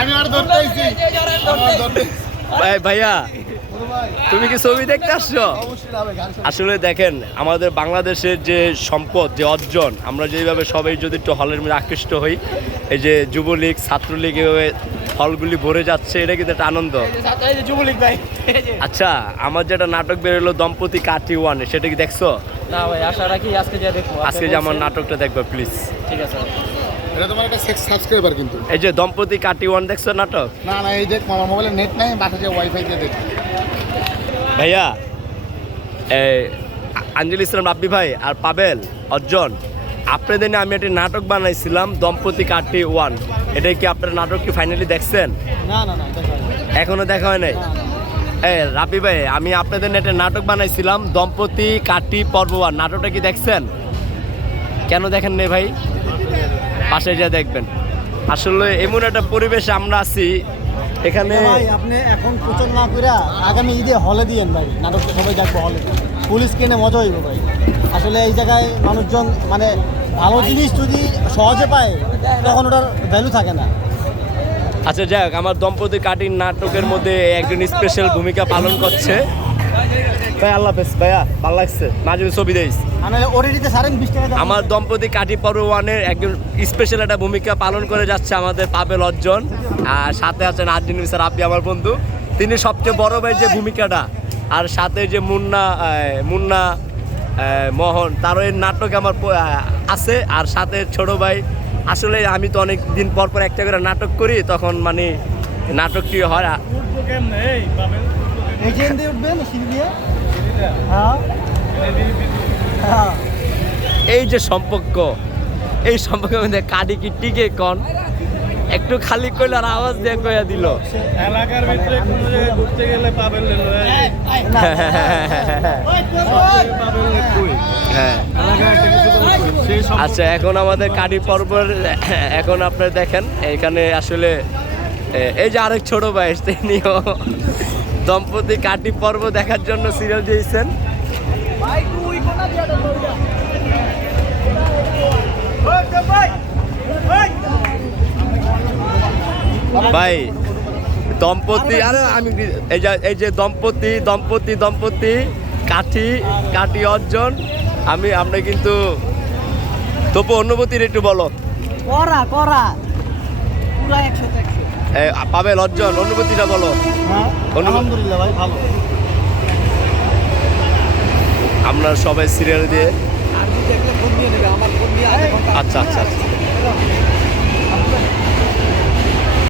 আমি আর ভাইয়া তুমি কি ছবি দেখতে আসছো। আসলে দেখেন আমাদের বাংলাদেশের যে সম্পদ যে অর্জন আমরা যেভাবে সবাই যদি একটু হলের মধ্যে আকৃষ্ট হই এই যে যুবলীগ ছাত্রলীগ এভাবে হলগুলি ভরে যাচ্ছে এটা কিন্তু একটা আনন্দ। যুবলীগ ভাই আচ্ছা আমার যেটা নাটক বেরোলো দম্পতি কাটি ওয়ান সেটা কি দেখছ? না ভাই আশা রাখি আজকে যা দেখব। আজকে যে আমার নাটকটা দেখবে প্লিজ ঠিক আছে। এটা তোমার একটা সেক্স সাবস্ক্রাইবার কিন্তু। এই যে দম্পতি কাটি ওয়ান দেখছ নাটক? না না এই দেখ আমার মোবাইলে নেট নাই বাসা যে ওয়াইফাই দিয়ে দেখ। ভাইয়া এই আঞ্জলি ইসলাম রাব্বি ভাই আর পাবেল অর্জন আপনাদের নিয়ে আমি একটি নাটক বানাইছিলাম দম্পতি কাটি ওয়ান এটা কি আপনার নাটক কি ফাইনালি দেখছেন? না না না এখনও দেখা হয় নাই? এই রাব্বি ভাই আমি আপনাদের নিয়ে একটা নাটক বানাইছিলাম দম্পতি কাটি পর্ব ওয়ান নাটকটা কি দেখছেন? কেন দেখেন নাই ভাই? পাশে যা দেখবেন। আসলে এমন একটা পরিবেশে আমরা আছি এখানে ভাই আপনি এখন প্রচার না করে আগামী ঈদে হলে দিয়েন ভাই নাটকটা সবাই দেখব হলে। পুলিশ কিনে মজা হইব ভাই। আসলে এই জায়গায় মানুষজন মানে ভালো জিনিস যদি সহজে পায় তখন ওটার ভ্যালু থাকে না। আচ্ছা যাক আমার দম্পতি কাটির নাটকের মধ্যে একজন স্পেশাল ভূমিকা পালন করছে। ভাই আল্লাহ হাফেজ ভাইয়া ভালো লাগছে। মাঝে ছবি দেইস। মানে। আমার দম্পতি কাটি পর্ব ওয়ানের একজন স্পেশাল একটা ভূমিকা পালন করে যাচ্ছে আমাদের পাবেল অর্জন। আর সাথে আছেন আর্জুন স্যার আপনি আমার বন্ধু। তিনি সবচেয়ে বড় ভাই যে ভূমিকাটা আর সাথে যে মুন্না মুন্না আহ, মোহন তারও এই নাটক আমার আছে। আর সাথে ছোট ভাই আসলে আমি তো অনেক দিন পর পর একটা করে নাটক করি তখন মানে নাটকটি হয়। এই চেন দিয়ে উঠবেন সিঁড়ি দিয়ে হ্যাঁ হ্যাঁ এই যে সম্পর্ক এই সম্পর্কের মধ্যে কাটি কি টিকে কন? একটু খালি কইলে আর আওয়াজ দিয়ে কইয়া দিল। এলাকার ভিতরে কোনো জায়গায় ঘুরতে গেলে পাবেন হ্যাঁ? কই। আচ্ছা এখন আমাদের কাটি পর্বর এখন আপনারা দেখেন এখানে আসলে এই যে আরেক ছোট ভাই তিনিও দম্পতি কাটি পর্ব দেখার জন্য সিরিয়াল দিয়েছেন। ভাই দম্পতি আরে আমি এই যে এই যে দম্পতি দম্পতি দম্পতি কাঠি কাঠি অর্জন আমি আপনি কিন্তু তবু অনুভূতির একটু বলো। করা করা। পুরা একশো পাবেল অর্জন অনুভূতিটা বলো। হ্যাঁ আলহামদুলিল্লাহ ভাই ভালো। আমরা সবাই সিরিয়াল দিয়ে আর আচ্ছা আচ্ছা আচ্ছা।